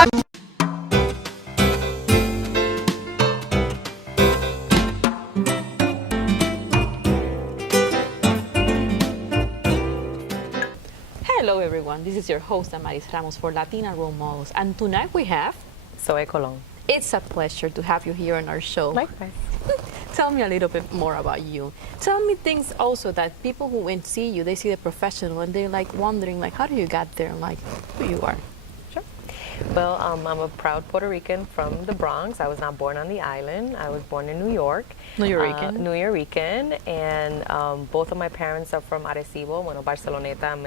Hello everyone, this is your host Damaris Ramos for Latina Role Models, and tonight we have Soy Colon. It's a pleasure to have you here on our show. Likewise. Tell me a little bit more about you. Tell me things also that people who went to see you, they see the professional and they're like wondering like how do you get there, like who you are. Sure. Well, I'm a proud Puerto Rican from the Bronx. I was not born on the island. I was born in New York. Nuyorican, and both of my parents are from Arecibo, bueno, Barceloneta.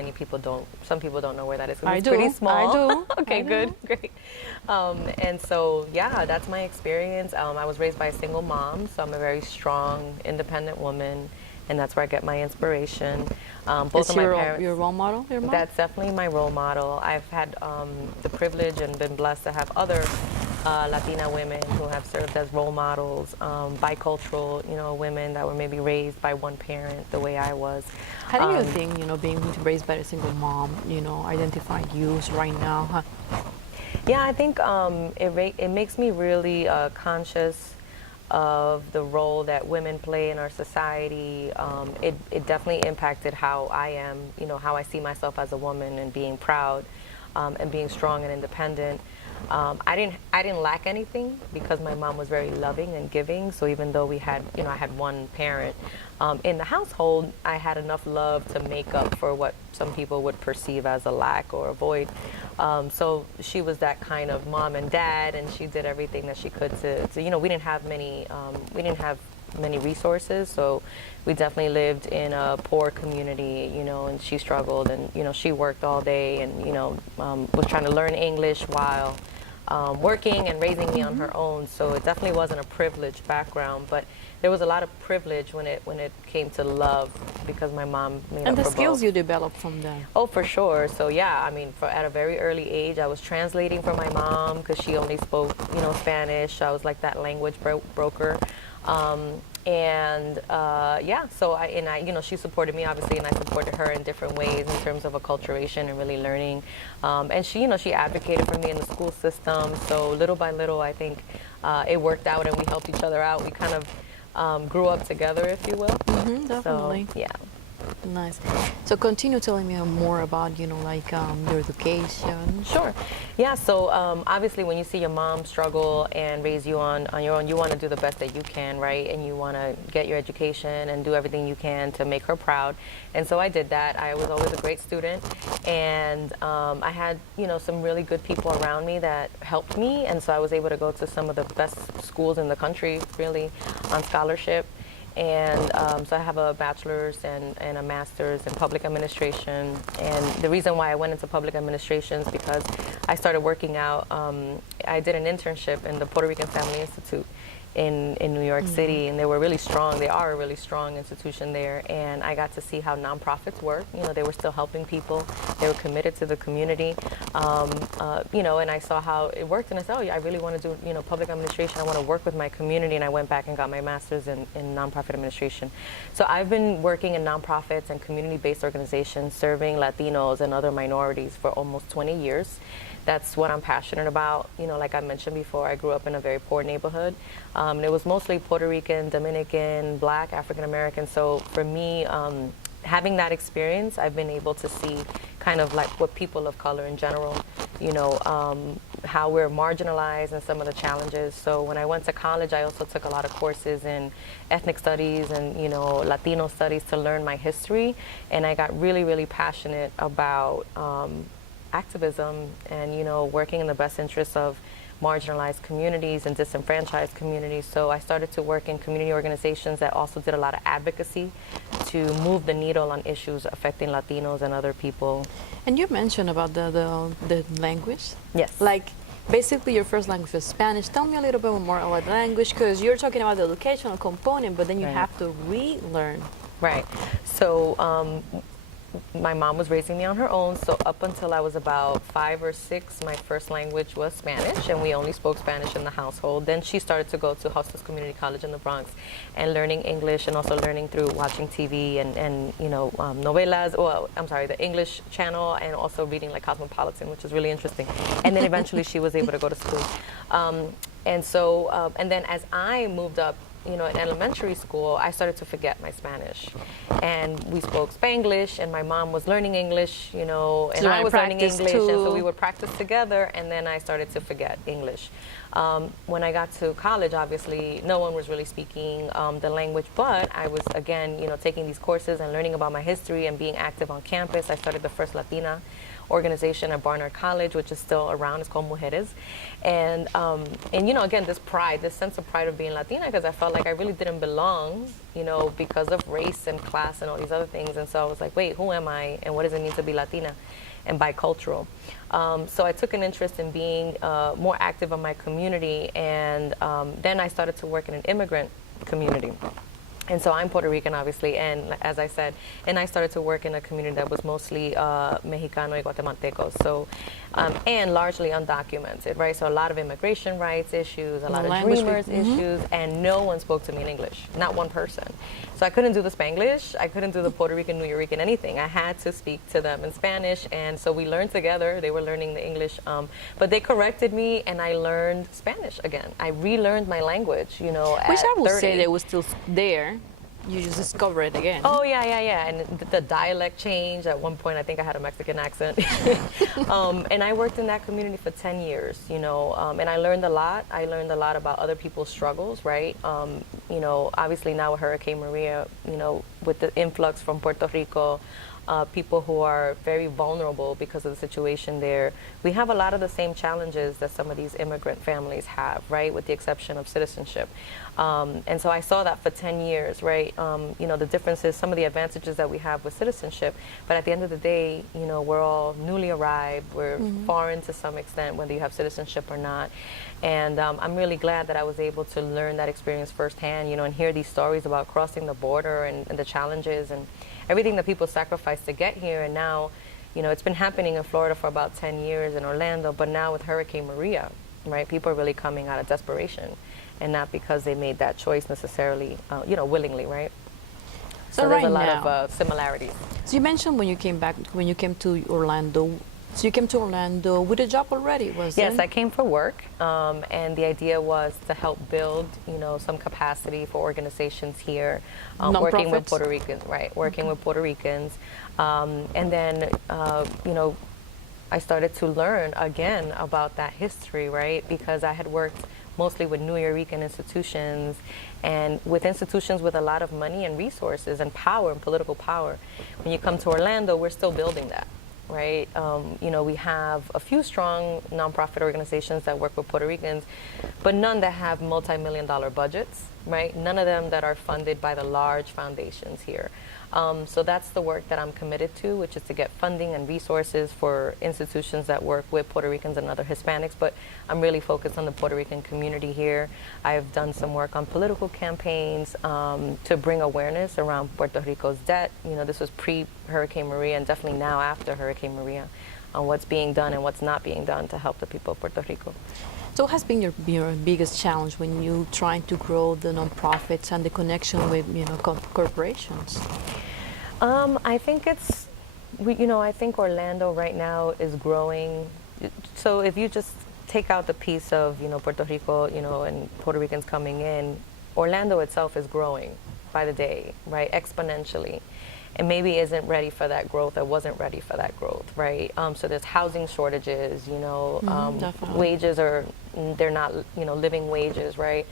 Some people don't know where that is. It's pretty small. I do. Okay, good, great. And so, yeah, that's my experience. I was raised by a single mom, so I'm a very strong, independent woman, and that's where I get my inspiration. Both of my parents. Your role model, your mom? That's definitely my role model. I've had the privilege and been blessed to have other Latina women who have served as role models, bicultural, women that were maybe raised by one parent the way I was. How do you think, being raised by a single mom, identify you right now? Huh? Yeah, I think it makes me really conscious of the role that women play in our society. It definitely impacted how I am, how I see myself as a woman and being proud and being strong and independent. I didn't lack anything because my mom was very loving and giving. So even though we had, I had one parent in the household, I had enough love to make up for what some people would perceive as a lack or a void. So she was that kind of mom and dad, and she did everything that she could to we didn't have many resources, so we definitely lived in a poor community, and she struggled, and she worked all day, and was trying to learn English while working and raising me on her own. So it definitely wasn't a privileged background, but there was a lot of privilege when it came to love, because my mom made and up the for skills both. You developed from that. Oh, for sure. So yeah, I mean, at a very early age, I was translating for my mom because she only spoke, Spanish. I was like that language broker. Yeah, so I, she supported me obviously, and I supported her in different ways in terms of acculturation and really learning. And she advocated for me in the school system. So little by little, I think it worked out, and we helped each other out. We kind of grew up together, if you will. Definitely. So, yeah. Nice. So continue telling me more about, your education. Sure. Yeah, so obviously when you see your mom struggle and raise you on your own, you want to do the best that you can, right? And you want to get your education and do everything you can to make her proud. And so I did that. I was always a great student, and I had, some really good people around me that helped me. And so I was able to go to some of the best schools in the country, really, on scholarship. And so I have a bachelor's and a master's in public administration. And the reason why I went into public administration is because I started working out. I did an internship in the Puerto Rican Family Institute in New York City, and they were really strong. They are a really strong institution there, and I got to see how nonprofits work. They were still helping people. They were committed to the community, and I saw how it worked, and I said, oh, yeah, I really want to do, public administration. I want to work with my community, and I went back and got my master's in nonprofit administration. So I've been working in nonprofits and community-based organizations serving Latinos and other minorities for almost 20 years. That's what I'm passionate about. Like I mentioned before, I grew up in a very poor neighborhood. And it was mostly Puerto Rican, Dominican, Black, African American. So for me, having that experience, I've been able to see kind of like what people of color in general, how we're marginalized and some of the challenges. So when I went to college, I also took a lot of courses in ethnic studies and, Latino studies to learn my history. And I got really, really passionate about activism and, working in the best interests of marginalized communities and disenfranchised communities. So I started to work in community organizations that also did a lot of advocacy to move the needle on issues affecting Latinos and other people. And you mentioned about the language. Yes. Like, basically your first language was Spanish. Tell me a little bit more about the language, because you're talking about the educational component, but then you have to relearn. Right. So my mom was raising me on her own, so up until I was about 5 or 6, my first language was Spanish, and we only spoke Spanish in the household. Then she started to go to Hostos Community College in the Bronx and learning English, and also learning through watching TV and novelas, well, I'm sorry, the English channel, and also reading like Cosmopolitan, which is really interesting. And then eventually she was able to go to school. And then as I moved up, in elementary school, I started to forget my Spanish. And we spoke Spanglish, and my mom was learning English, and I was learning English, and so we would practice together, and then I started to forget English. When I got to college, obviously, no one was really speaking the language, but I was, again, taking these courses and learning about my history and being active on campus. I started the first Latina organization at Barnard College, which is still around. It's called Mujeres. And again, this pride, this sense of pride of being Latina, because I felt like I really didn't belong, because of race and class and all these other things. And so I was like, wait, who am I, and what does it mean to be Latina and bicultural? So I took an interest in being more active in my community, and then I started to work in an immigrant community. And so I'm Puerto Rican, obviously, and as I said, and I started to work in a community that was mostly Mexicano y Guatemaltecos, so, and largely undocumented, right? So a lot of immigration rights issues, a lot of dreamers issues, and no one spoke to me in English, not one person. So I couldn't do the Spanglish, I couldn't do the Puerto Rican, New Yorican, anything. I had to speak to them in Spanish, and so we learned together. They were learning the English, but they corrected me, and I learned Spanish again. I relearned my language, at Which I would 30. say they were still there. You just discover it again. Oh, yeah. And the dialect changed. At one point, I think I had a Mexican accent. And I worked in that community for 10 years, and I learned a lot. I learned a lot about other people's struggles, right? Obviously now with Hurricane Maria, with the influx from Puerto Rico, people who are very vulnerable because of the situation there. We have a lot of the same challenges that some of these immigrant families have, right, with the exception of citizenship. And so I saw that for 10 years, right? The differences, some of the advantages that we have with citizenship, but at the end of the day, we're all newly arrived, we're foreign to some extent, whether you have citizenship or not. And I'm really glad that I was able to learn that experience firsthand, and hear these stories about crossing the border and the challenges and everything that people sacrifice to get here. And now, it's been happening in Florida for about 10 years, in Orlando, but now with Hurricane Maria, right, people are really coming out of desperation and not because they made that choice necessarily, willingly, right? So there's a lot of similarities. So you mentioned when you came to Orlando, so you came to Orlando with a job already, was it? Yes, I came for work, and the idea was to help build, some capacity for organizations here, working with Puerto Ricans, right? Working with Puerto Ricans, and then, I started to learn again about that history, right? Because I had worked mostly with New Yorican institutions, and with institutions with a lot of money and resources and power and political power. When you come to Orlando, we're still building that. Right, we have a few strong nonprofit organizations that work with Puerto Ricans, but none that have multi-million-dollar budgets. Right, none of them that are funded by the large foundations here. So that's the work that I'm committed to, which is to get funding and resources for institutions that work with Puerto Ricans and other Hispanics. But I'm really focused on the Puerto Rican community here. I've done some work on political campaigns to bring awareness around Puerto Rico's debt. This was pre-Hurricane Maria, and definitely now after Hurricane Maria, on what's being done and what's not being done to help the people of Puerto Rico. So what has been your biggest challenge when you trying to grow the nonprofits and the connection with corporations? I think I think Orlando right now is growing. So if you just take out the piece of Puerto Rico, and Puerto Ricans coming in, Orlando itself is growing by the day, right, exponentially. And maybe isn't ready for that growth, or wasn't ready for that growth, right? So there's housing shortages, wages they're not, living wages, right?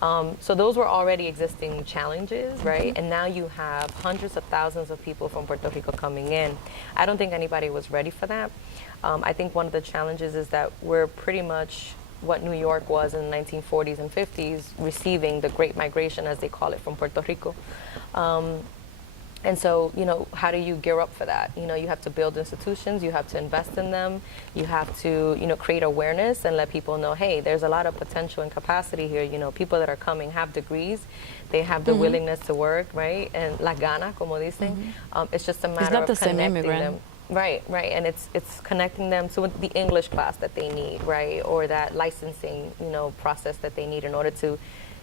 So those were already existing challenges, right? And now you have hundreds of thousands of people from Puerto Rico coming in. I don't think anybody was ready for that. I think one of the challenges is that we're pretty much what New York was in the 1940s and 50s, receiving the Great Migration, as they call it, from Puerto Rico. And so, how do you gear up for that? You have to build institutions, you have to invest in them, you have to, create awareness and let people know, hey, there's a lot of potential and capacity here. People that are coming have degrees, they have the willingness to work, right? And la gana, como dicen. It's just a matter not the of same connecting immigrant. them. Right, and it's connecting them to the English class that they need, right? Or that licensing, process that they need in order to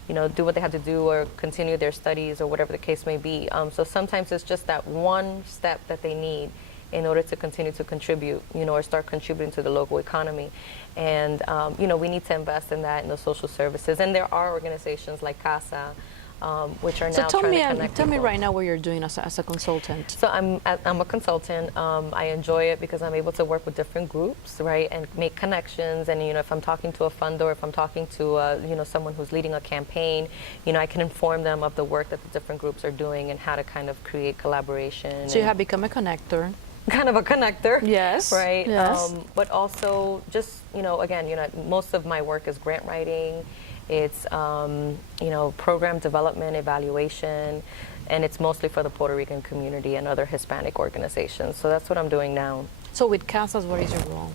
do what they have to do or continue their studies or whatever the case may be. So sometimes it's just that one step that they need in order to continue to contribute, or start contributing to the local economy. And, we need to invest in that, in the social services. And there are organizations like CASA, which are now So trying to connect tell me people. right now what you're doing as a consultant. So I'm a consultant. I enjoy it because I'm able to work with different groups, right, and make connections. And if I'm talking to a funder, or if I'm talking to someone who's leading a campaign, I can inform them of the work that the different groups are doing and how to kind of create collaboration. So you have become a connector. Kind of a connector. Yes. Right. Yes. But also just again, most of my work is grant writing. It's, program development, evaluation, and it's mostly for the Puerto Rican community and other Hispanic organizations. So that's what I'm doing now. So with CASAS, what is your role?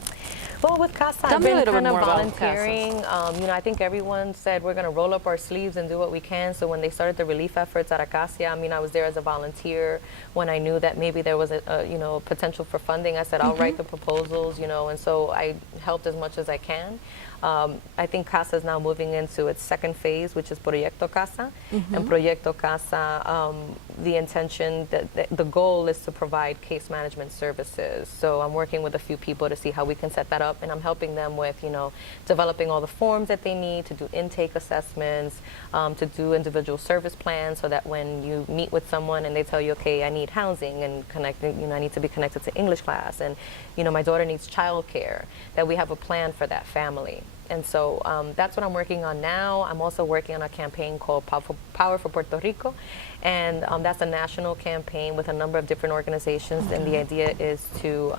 Well, with CASA, Tell I've me a been little bit kind of more about volunteering. I think everyone said we're going to roll up our sleeves and do what we can. So when they started the relief efforts at Acacia, I was there as a volunteer. When I knew that maybe there was a potential for funding, I said I'll write the proposals, and so I helped as much as I can. I think CASA is now moving into its second phase, which is Proyecto CASA. And Proyecto CASA, the intention, the goal is to provide case management services. So I'm working with a few people to see how we can set that up, and I'm helping them with, developing all the forms that they need to do intake assessments, to do individual service plans, so that when you meet with someone and they tell you, okay, I need housing and connecting, I need to be connected to English class, and my daughter needs childcare, that we have a plan for that family. And so that's what I'm working on now. I'm also working on a campaign called Power for Puerto Rico, and that's a national campaign with a number of different organizations. And the idea is to,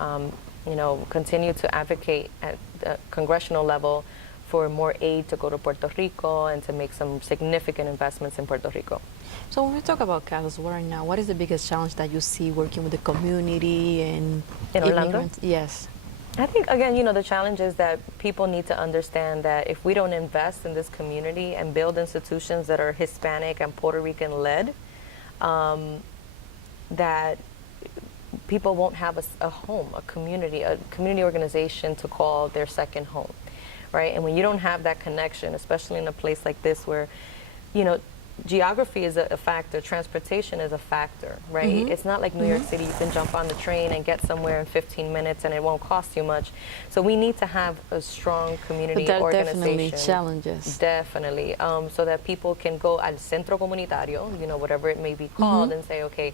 continue to advocate at the congressional level for more aid to go to Puerto Rico and to make some significant investments in Puerto Rico. So when we talk about CASAS right now, what is the biggest challenge that you see working with the community and in Orlando? immigrants? Yes. I think, again, the challenge is that people need to understand that if we don't invest in this community and build institutions that are Hispanic and Puerto Rican led, that people won't have a home, a community organization to call their second home, right? And when you don't have that connection, especially in a place like this where, geography is a factor, transportation is a factor, right? It's not like New York City, you can jump on the train and get somewhere in 15 minutes and it won't cost you much. So we need to have a strong community But there are organization. definitely challenges. Definitely, so that people can go al centro comunitario, whatever it may be called, and say, okay,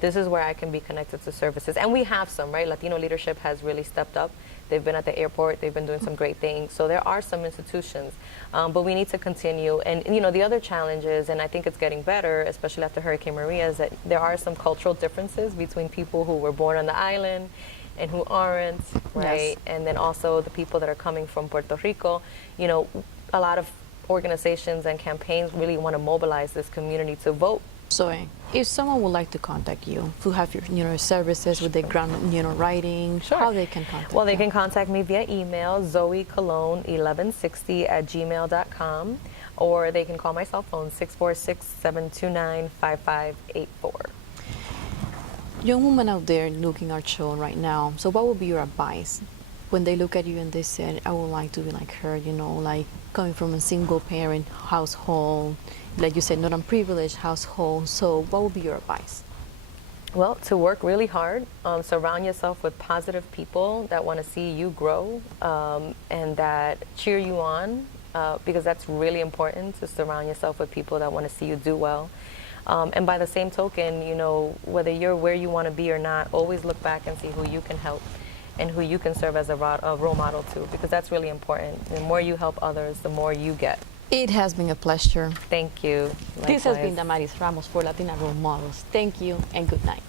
this is where I can be connected to services. And we have some, right? Latino leadership has really stepped up. They've been at the airport. They've been doing some great things. So there are some institutions, but we need to continue. And the other challenges, and I think it's getting better, especially after Hurricane Maria, is that there are some cultural differences between people who were born on the island and who aren't, right? Yes. And then also the people that are coming from Puerto Rico. A lot of organizations and campaigns really want to mobilize this community to vote. So if someone would like to contact you, to have your services with the grant writing, Sure. how they can contact Well, they you? can contact me via email, zoecolon1160@gmail.com, or they can call my cell phone, 646-729-5584. Young women out there looking at our show right now, so what would be your advice when they look at you and they said, I would like to be like her, like coming from a single parent household, like you said, not a privileged household. So what would be your advice? Well, to work really hard, surround yourself with positive people that want to see you grow, and that cheer you on, because that's really important, to surround yourself with people that want to see you do well. And by the same token, whether you're where you want to be or not, always look back and see who you can help and who you can serve as a role model to, because that's really important. The more you help others, the more you get. It has been a pleasure. Thank you. This has been Likewise. Damaris Ramos for Latina Role Models. Thank you and good night.